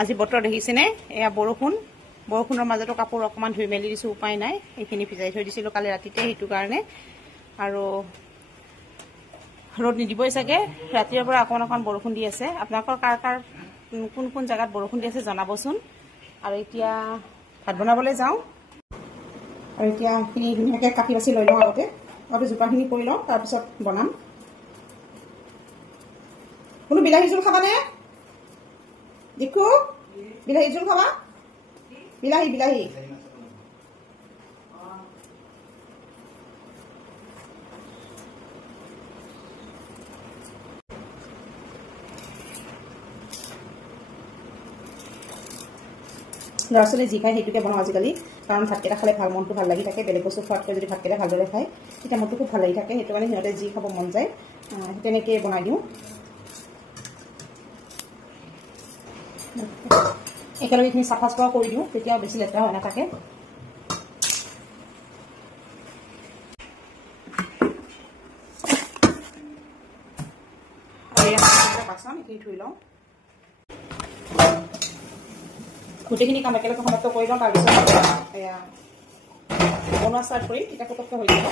আজি বতৰ দেখিছেনে এয়া বৰষুণৰ মাজতো কাপোৰ অকমান ধুই মেলি দিছো উপায় নাই এইখিনি ভিজাই থৈ দিছিলো কালি ৰাতিতে হেতু কাৰণে আৰু ৰ'দ নিদিবই চাগে ৰাতিৰ পৰা অকমান বৰষুণ দি আছে আপোনালোকৰ কাৰ কোন কোন জায়গাত বৰষুণ দি আছে জনাবচোন আৰু এতিয়া ভাত বনাবলৈ যাওঁ আৰু এতিয়া খিনি ধুনীয়াকে কাটি বাছি লৈ লওঁ আগতে জোপাখিনি কৰি লওঁ তাৰপিছত বনাম কোনো বিলাহী জোল খাবানে দেখো বিলাহী জোল খাবা বিলাহী ল'ৰা ছোৱালী যি খায় সেইটোকে বনাওঁ আজিকালি কাৰণ ভাতকেইটা খালে ভাল মনটো ভাল লাগি থাকে বেলেগ বস্তু খোৱাতকৈ যদি ভাতকেইটা ভালদৰে খায় তেতিয়া মনটো খুব ভাল লাগি থাকে সেইটো কাৰণে সিহঁতে যি খাব মন যায় তেনেকৈ বনাই দিওঁ একেলগে এইখিনি চাফা চাফা কৰি দিওঁ তেতিয়া বেছি লেতেৰা হৈ নাথাকে বাচন এইখিনি ধুই লওঁ গোটেইখিনি কাম একেলগে সমাপ্ত কৰি লওঁ তাৰপিছত এয়া বনোৱা ষ্টাৰ্ট কৰিম এতিয়া পটককৈ হৈ যাব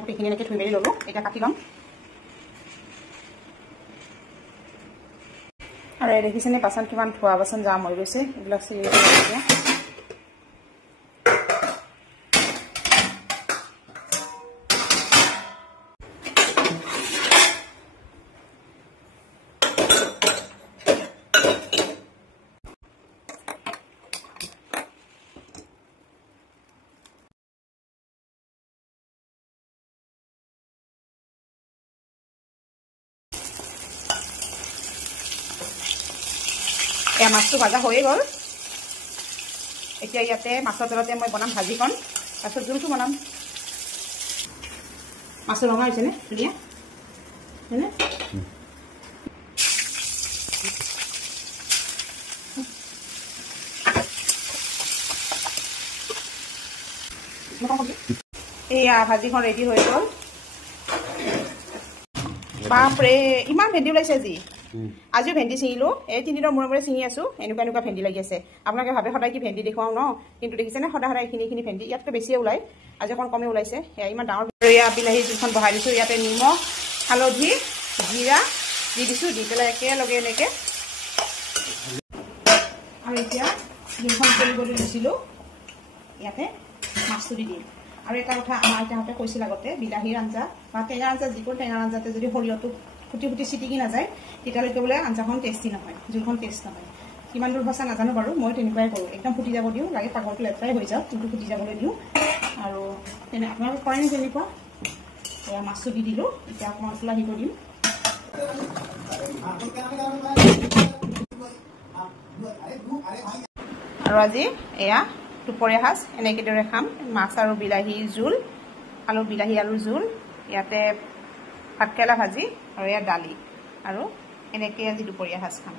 গোটেইখিনি এনেকৈ ধুই মেলি ল'লোঁ এতিয়া কাটি ল'ম আৰু দেখিছেনে বাচন কিমান ধোৱা বাচন জাম হৈ গৈছে এইবিলাক চিৰি এয়া মাছটো ভাজা হৈয়ে গ'ল এতিয়া ইয়াতে মাছৰ তলতে মই বনাম ভাজিকণ তাৰপিছত জোলটো বনাম মাছৰ ৰঙা হৈছেনে ধুনীয়া হয়নে এয়া ভাজিখন ৰেডি হৈ গ'ল বাপৰে ইমান ভেন্দি ওলাইছে আজিও ভেন্দি ছিঙিলোঁ এই 3 দিনৰ মূৰে চিঙি আছোঁ এনেকুৱা ভেন্দি লাগি আছে আপোনালোকে ভাবে সদায় কি ভেন্দি দেখুৱাওঁ ন কিন্তু দেখিছেনে সদায় এইখিনি ভেন্দি ইয়াতকৈ বেছিয়ে ওলাই আজি অকণ কমে ওলাইছে এয়া ইমান ডাঙৰ এয়া বিলাহী জোলখন বহাই দিছোঁ ইয়াতে নিমখ হালধি জিৰা দি দিছোঁ দি পেলাই একেলগে এনেকৈ আৰু এতিয়া জোলখন কৰিবলৈ দিছিলোঁ ইয়াতে মাছটো দি দিম আৰু এটা কথা আমাৰ আইতাহঁতে কৈছিল আগতে বিলাহীৰ আঞ্জা বা টেঙাৰ আঞ্জা যিকোনো টেঙাৰ আঞ্জাতে যদি সৰিয়হটো ফুটি চিটিকি নাযায় তেতিয়ালৈকে বোলে আঞ্জাখন টেষ্টি নহয় জোলখন টেষ্ট নহয় কিমান দূৰ সঁচা নাজানো বাৰু মই তেনেকুৱাই কৰোঁ একদম ফুটি যাব দিওঁ লাগে পাকৰটো লেতেৰাই হৈ যাওক কিন্তু ফুটি যাবলৈ দিওঁ আৰু আপোনালোকে কৰেনে তেনেকুৱা এয়া মাছটো দি দিলোঁ এতিয়া অকণমান মছলা দি দিম আৰু আজি এয়া দুপৰীয়া সাজ এনেকেদৰে খাম মাছ আৰু বিলাহীৰ জোল বিলাহী আলুৰ জোল ইয়াতে ভাতকেৰেলা ভাজি আৰু এয়া দালি আৰু এনেকৈ আজি দুপৰীয়া সাজ খাম